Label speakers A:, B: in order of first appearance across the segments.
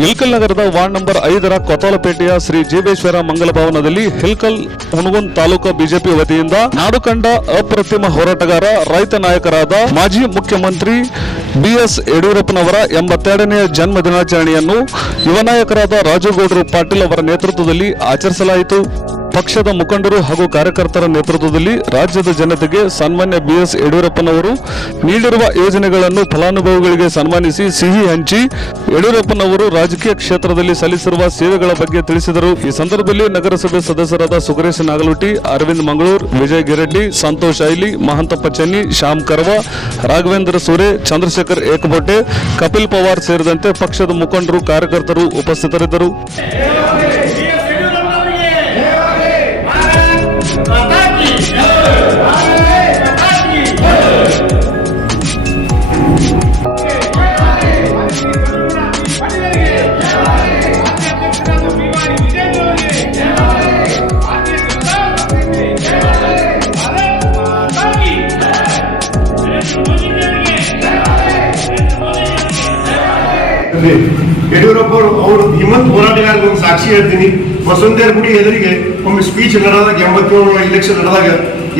A: ಹಿಲ್ಕಲ್ ನಗರದ ward number ಐದರ ಕೊತ್ತಲಪೇಟೆಯ ಶ್ರೀ ಜೀವೇಶ್ವರ ಮಂಗಲ ಭವನದಲ್ಲಿ ಹಿಲ್ಕಲ್ ಹುಣಗುಂದ್ ತಾಲೂಕು ಬಿಜೆಪಿ ವತಿಯಿಂದ ನಾಡು ಕಂಡ ಅಪ್ರತಿಮ ಹೋರಾಟಗಾರ ರೈತ ನಾಯಕರಾದ ಮಾಜಿ ಮುಖ್ಯಮಂತ್ರಿ ಬಿಎಸ್ ಯಡಿಯೂರಪ್ಪನವರ ಎಂಬತ್ತೆರಡನೆಯ ಜನ್ಮ ದಿನಾಚರಣೆಯನ್ನು ಯುವ ನಾಯಕರಾದ ಪಾಟೀಲ್ ಅವರ ನೇತೃತ್ವದಲ್ಲಿ ಆಚರಿಸಲಾಯಿತು. ಪಕ್ಷದ ಮುಖಂಡರು ಹಾಗೂ ಕಾರ್ಯಕರ್ತರ ನೇತೃತ್ವದಲ್ಲಿ ರಾಜ್ಯದ ಜನತೆಗೆ ಸನ್ಮಾನ್ಯ ಬಿಎಸ್ ಯಡಿಯೂರಪ್ಪನವರು ನೀಡಿರುವ ಯೋಜನೆಗಳನ್ನು ಫಲಾನುಭವಿಗಳಿಗೆ ಸನ್ಮಾನಿಸಿ ಸಿಹಿ ಹಂಚಿ ಯಡಿಯೂರಪ್ಪನವರು ರಾಜಕೀಯ ಕ್ಷೇತ್ರದಲ್ಲಿ ಸಲ್ಲಿಸಿರುವ ಸೇವೆಗಳ ಬಗ್ಗೆ ತಿಳಿಸಿದರು. ಈ ಸಂದರ್ಭದಲ್ಲಿ ನಗರಸಭೆ ಸದಸ್ಯರಾದ ಸುಗರೇಶ್ ನಾಗಲುಟಿ ಅರವಿಂದ್ ಮಂಗಳೂರ್, ವಿಜಯ್ ಗಿರೆಡ್ಡಿ ಸಂತೋಷ್ ಐಲಿ, ಮಹಂತಪ್ಪ ಚೆನ್ನಿ, ಶ್ಯಾಮ್ ಕರ್ವ, ರಾಘವೇಂದ್ರ ಸೂರೆ, ಚಂದ್ರಶೇಖರ್ ಏಕಬೋಟೆ ಕಪಿಲ್ ಪವಾರ್ ಸೇರಿದಂತೆ ಪಕ್ಷದ ಮುಖಂಡರು, ಕಾರ್ಯಕರ್ತರು ಉಪಸ್ಥಿತರಿದ್ದರು.
B: ಯಡಿಯೂರಪ್ಪ ಅವರು ಹಿಮಂತ್ ಹಿಮ್ಮತ್ ಹೋರಾಟಗಾರರಿಗೆ ಒಂದು ಸಾಕ್ಷಿ ಹೇಳ್ತೀನಿ. ವಸುಂಧರ ಗುಡಿ ಎದುರಿಗೆ ಒಮ್ಮೆ ಸ್ಪೀಚ್ ನಡೆದಾಗ ಎಂಬತ್ತೇಳು ಇಲೆಕ್ಷನ್ ನಡೆದಾಗ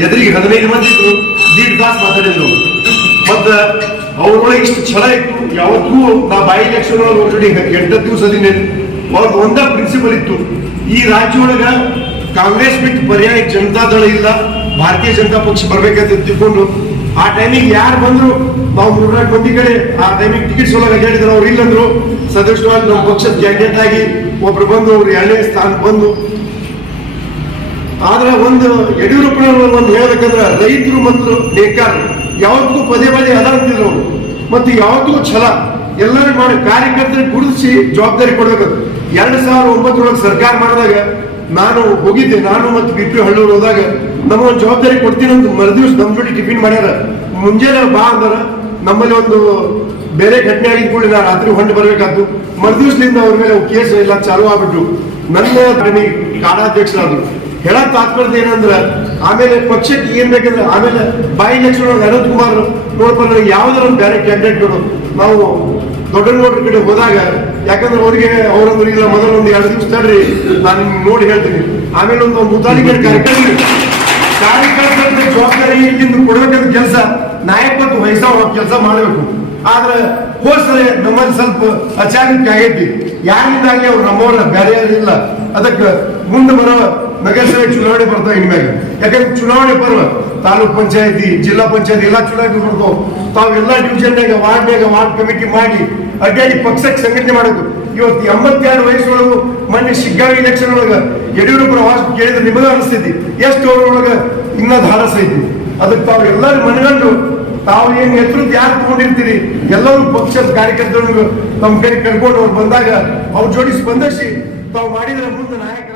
B: ಎದುರಿಗೆ ಹದಿನೈದು ಮಂದಿ ಇದ್ರು. ದೀಡ್ ತಾಸು ಮಾತಾಡಿದ್ರು. ಮತ್ತ ಅವ್ರೊಳಗೆ ಇಷ್ಟು ಛಲ ಇತ್ತು. ಯಾವತ್ತೂ ನಾ ಬಾಯಿ ಎಲೆಕ್ಷನ್ ಒಳಗೆ ಆಲ್ರೆಡಿ ಎಂಟತ್ತು ದಿವಸ ದಿನ ಅವ್ರದ್ದು ಒಂದ ಪ್ರಿನ್ಸಿಪಲ್ ಇತ್ತು. ಈ ರಾಜ್ಯ ಒಳಗ ಕಾಂಗ್ರೆಸ್ ಬಿಟ್ಟು ಪರ್ಯಾಯ ಜನತಾದಳ ಇಲ್ಲ. ಭಾರತೀಯ ಜನತಾ ಪಕ್ಷ ಬರ್ಬೇಕಂತ ತಿಳ್ಕೊಂಡು ಆ ಟೈಮಿಗೆ ಯಾರು ಬಂದ್ರು, ನಾವು ಕೋಟಿ ಕಡೆ, ಆ ಟೈಮಿಗೆ ಟಿಕೆಟ್ ಸೋಲಾಗ ಹೇಳಿದ್ರು, ಅವ್ರು ಇಲ್ಲಂದ್ರು ಸದೃಷ್ಟವಾಗಿ ನಮ್ಮ ಪಕ್ಷದ ಕ್ಯಾಂಡಿಡೇಟ್ ಆಗಿ ಒಬ್ರು ಬಂದು, ಅವ್ರು ಎರಡನೇ ಸ್ಥಾನ ಬಂದು. ಆದ್ರೆ ಒಂದು ಯಡಿಯೂರಪ್ಪನವರು ಒಂದು ಹೇಳ್ಬೇಕಂದ್ರೆ ರೈತರು ಮತ್ತು ನೇಕಾರರು ಯಾವತ್ತಿಗೂ ಪದೇ ಪದೇ ಅದ ಅಂತಿದ್ರು ಅವರು. ಮತ್ತು ಯಾವತ್ತಿಗೂ ಛಲ, ಎಲ್ಲರೂ ಮಾಡಿ ಕಾರ್ಯಕರ್ತರಿಗೆ ಗುರುತಿಸಿ ಜವಾಬ್ದಾರಿ ಕೊಡಬೇಕು ಎರಡು ಸಾವಿರದ ಒಂಬತ್ತರೊಳಗೆ ಸರ್ಕಾರ ಮಾಡಿದಾಗ ನಾನು ಹೋಗಿದ್ದೆ, ನಾನು ಮತ್ತು ಬಿ ಪಿ ಹಳ್ಳೂರು ಹೋದಾಗ ಒಂದು ಜವಾಬ್ದಾರಿ ಕೊಡ್ತೀನಿ ಅಂತ ಮರುದಿವ್ಸ ನಮ್ಮ ಜೋಡಿ ಟಿಫಿನ್ ಮಾಡ್ಯಾರ. ಮುಂಜಾನೆ ಬಾ ಅಂದಾರ, ನಮ್ಮಲ್ಲಿ ಒಂದು ಬೇರೆ ಘಟನೆ ಆಗಿದ್ ಕೂಡ ನಾ ರಾತ್ರಿ ಹೊಂಡು ಬರ್ಬೇಕಾದ್ದು. ಮರುದಿವ್ಸದಿಂದ ಅವ್ರ ಮೇಲೆ ಕೇಸ್ ಎಲ್ಲ ಚಾಲು ಆಗ್ಬಿಟ್ಟು ನನ್ನ ಕಾಡಾಧ್ಯಕ್ಷರಾದ್ರು. ಹೇಳಕ್ ತಾತ್ಪರ್ಯ ಏನಂದ್ರ, ಆಮೇಲೆ ಪಕ್ಷಕ್ಕೆ ಏನ್ ಬೇಕಂದ್ರೆ, ಆಮೇಲೆ ಬಾಯಿ ಎಲೆಕ್ಷನ್ ಅನಂತ್ ಕುಮಾರ್ ನೋಡ್ಕೊಂಡ್ರೆ ಯಾವ್ದಾರ ಒಂದು ಬೇರೆ ಕ್ಯಾಂಡಿಡೇಟ್ ನಾವು ದೊಡ್ಡ ನೋಡ್ರ ಕಡೆ ಹೋದಾಗ ಯಾಕಂದ್ರೆ ಅವರಿಗೆ ಅವರೊಂದು ಇಲ್ಲ ಮೊದಲು ಒಂದು ಎರಡು ದಿವಸ ತಡ್ರಿ ನಾನು ನಿಮ್ಗೆ ನೋಡಿ ಹೇಳ್ತೀನಿ. ಆಮೇಲೆ ಒಂದು ಮುತಾಲಿಕೆ ಕಾರ್ಯಕ್ರಮ ಕಾರ್ಯಕರ್ತರ ಜವಾಬ್ದಾರಿ ಇಲ್ಲಿಂದ ಕೊಡಬೇಕಾದ ಕೆಲಸ ನಾಯಕತ್ವ ವಹಿಸೋ ಕೆಲಸ ಮಾಡಬೇಕು. ಆದ್ರೆ ಹೋದ್ರೆ ನಮ್ಮಲ್ಲಿ ಸ್ವಲ್ಪ ಅಚಾನಕ್ ಆಗೈತಿ. ಯಾರಿಂದಾಗಿ ಅವ್ರು ನಮ್ಮವ್ರ ಬೇರೆ ಅದಕ್ಕೆ ಮುಂದೆ ಬರೋ ನಗರಸಭೆ ಚುನಾವಣೆ ಬರ್ತಾವ ಇನ್ಮ್ಯಾಗ ಯಾಕಂದ್ರೆ ಚುನಾವಣೆ ಪರ್ವ ತಾಲೂಕ್ ಪಂಚಾಯತಿ ಜಿಲ್ಲಾ ಪಂಚಾಯತಿ ಎಲ್ಲ ಚುನಾವಣೆ ಬರ್ತಾವ ತಾವೆಲ್ಲ ಡಿವಿಷನ್ಯಾಗ ವಾರ್ಡ್ನಾಗ ವಾರ್ಡ್ ಕಮಿಟಿ ಮಾಡಿ ಅಡ್ಡಾಡಿ ಪಕ್ಷಕ್ಕೆ ಸಂಘಟನೆ ಮಾಡೋದು. ಇವತ್ತು ಎಂಬತ್ತೆರಡು ವಯಸ್ಸೊಳಗು ಮೊನ್ನೆ ಶಿಗ್ಗಾವಿ ಎಲೆಕ್ಷನ್ ಒಳಗ ಯಡಿಯೂರಪ್ಪರ ವಾಸ್ಟ್ ಕೇಳಿದ್ರೆ ನಿಮಗೂ ಅನಿಸ್ತೈತಿ ಎಷ್ಟು ಅವ್ರೊಳಗ ಇನ್ನ ಧಾರಸ ಐತಿ ಅದಕ್ಕೆ ತಾವು ಎಲ್ಲರೂ ಮನಗಂಡು, ತಾವು ಏನ್ ನೇತೃತ್ವ ಯಾರು ತಗೊಂಡಿರ್ತೀರಿ? ಎಲ್ಲರೂ ಪಕ್ಷದ ಕಾರ್ಯಕರ್ತರು ತಮ್ಮ ಕೈ ಕರ್ಕೊಂಡು ಅವ್ರು ಬಂದಾಗ ಅವ್ರ ಜೋಡಿ ಸ್ಪಂದಿಸಿ ತಾವು ಮಾಡಿದ್ರೆ ಮುಂದೆ ನಾಯಕರ